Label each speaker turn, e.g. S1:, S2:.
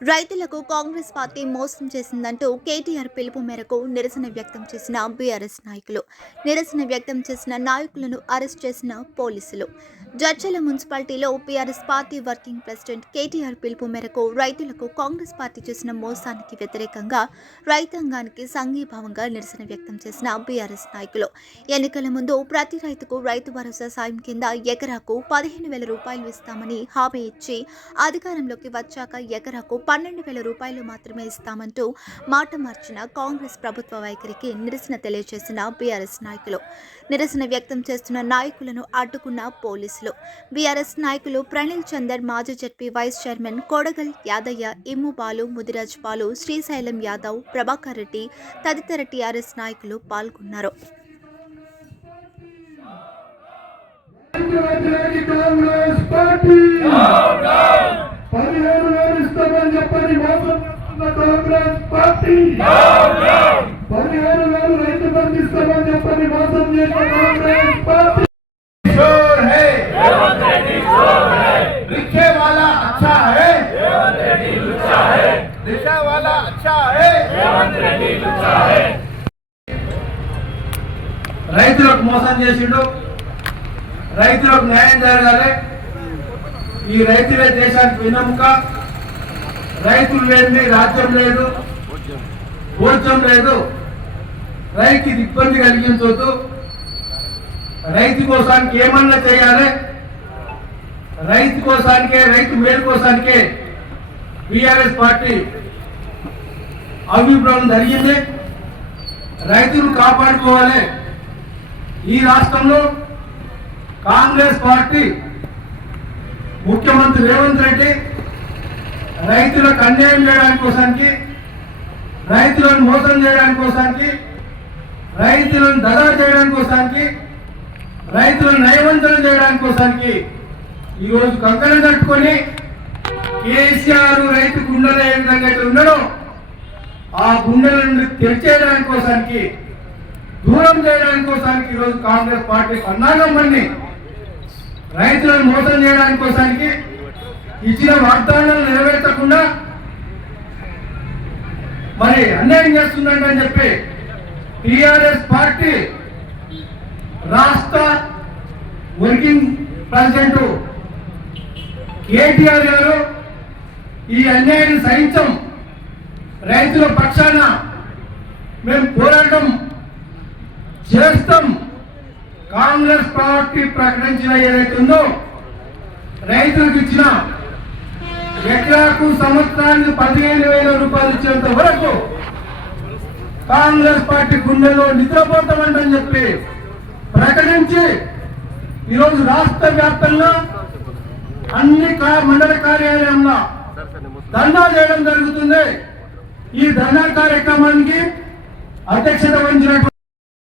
S1: రైతులకు కాంగ్రెస్ పార్టీ మోసం చేసిందంటూ కేటీఆర్ పిలుపు మేరకు నిరసన వ్యక్తం చేసిన బీఆర్ఎస్ నాయకులు. నిరసన వ్యక్తం చేసిన నాయకులను అరెస్ట్ చేసిన పోలీసులు. జడ్చల మున్సిపాలిటీలో BRS party working president KTR పిలుపు మేరకు రైతులకు కాంగ్రెస్ పార్టీ చేసిన మోసానికి వ్యతిరేకంగా రైతాంగానికి సంఘీభావంగా నిరసన వ్యక్తం చేసిన బీఆర్ఎస్ నాయకులు. ఎన్నికల ముందు ప్రతి రైతుకు రైతు భరోసా సాయం కింద ఎకరాకు పదిహేను వేల రూపాయలు ఇస్తామని హామీ ఇచ్చి అధికారంలోకి వచ్చాక ఎకరాకు పన్నెండు వేల రూపాయలు మాత్రమే ఇస్తామంటూ మాట మార్చిన కాంగ్రెస్ ప్రభుత్వ వైఖరికి నిరసన తెలియజేసిన బీఆర్ఎస్ నాయకులు. నిరసన వ్యక్తం చేస్తున్న నాయకులను అడ్డుకున్న పోలీసులు. బీఆర్ఎస్ నాయకులు ప్రణీల్ చందర్ మాజీ ZP vice chairman Kodagal Yadaiah Immubalu Mudiraj పాలు శ్రీశైలం యాదవ్ ప్రభాకర్ రెడ్డి తదితర టీఆర్ఎస్ నాయకులు పాల్గొన్నారు
S2: వ్యతిరేకి కాంగ్రెస్ పార్టీ పదిహేను వేలు ఇస్తామని చెప్పని మోసం చేస్తున్న కాంగ్రెస్ పార్టీ పదిహేను వేలు రైతు బంధు ఇస్తామని చెప్పని మోసం చేసిన కాంగ్రెస్ పార్టీ
S3: चोर है रिक्शे वाला अच्छा है रिक्शा वाला अच्छा है రైతులకు మోసం చేసిండు రైతులకు న్యాయం జరగాలి ఈ రైతులే దేశానికి వినముక రైతులు లేని రాజ్యం లేదు భోజనం లేదు. రైతుకి ఇబ్బంది కలిగించవద్దు రైతు కోసానికి ఏమన్నా చేయాలి? రైతు కోసానికే రైతు మేలు కోసానికే బీఆర్ఎస్ పార్టీ అభిప్రాయం జరిగింది. రైతును కాపాడుకోవాలి. ఈ రాష్ట్రంలో కాంగ్రెస్ పార్టీ ముఖ్యమంత్రి రేవంత్ రెడ్డి రైతులకు అన్యాయం చేయడానికి కోసానికి రైతులను మోసం చేయడానికి కోసానికి రైతులను దదా చేయడానికి కోసానికి రైతులను నయవంతనం చేయడానికి కోసానికి ఈరోజు కంకణం కట్టుకొని కేసీఆర్ రైతు గుండెలు ఏ విధంగా అయితే ఉన్నాడో ఆ నుండి తెరిచేయడానికి కోసానికి దూరం చేయడానికి కోసానికి ఈరోజు కాంగ్రెస్ పార్టీ సన్నాగం పండి రైతులను మోసం చేయడానికి కోసానికి ఇచ్చిన వాగ్దానాలు నెరవేర్చకుండా మరి అన్యాయం చేస్తుందంటని చెప్పి టిఆర్ఎస్ పార్టీ రాష్ట్ర వర్కింగ్ ప్రెసిడెంట్ కేటీఆర్ గారు ఈ అన్యాయాన్ని సహించం. రైతుల పక్షాన మేము పోరాటం చేస్తాం. కాంగ్రెస్ పార్టీ ప్రకటించిన ఏదైతే ఉందో రైతులకు ఇచ్చిన ఎకరాకు సంవత్సరానికి పదిహేను వేల రూపాయలు ఇచ్చేంత వరకు కాంగ్రెస్ పార్టీ గుండెలో నిద్రపోతామంటని చెప్పి ప్రకటించి ఈరోజు రాష్ట్ర వ్యాప్తంగా అన్ని మండల కార్యాలయంలో ధర్నా చేయడం జరుగుతుంది. ఈ ధర్నా కార్యక్రమానికి అధ్యక్షత వహించినటువంటి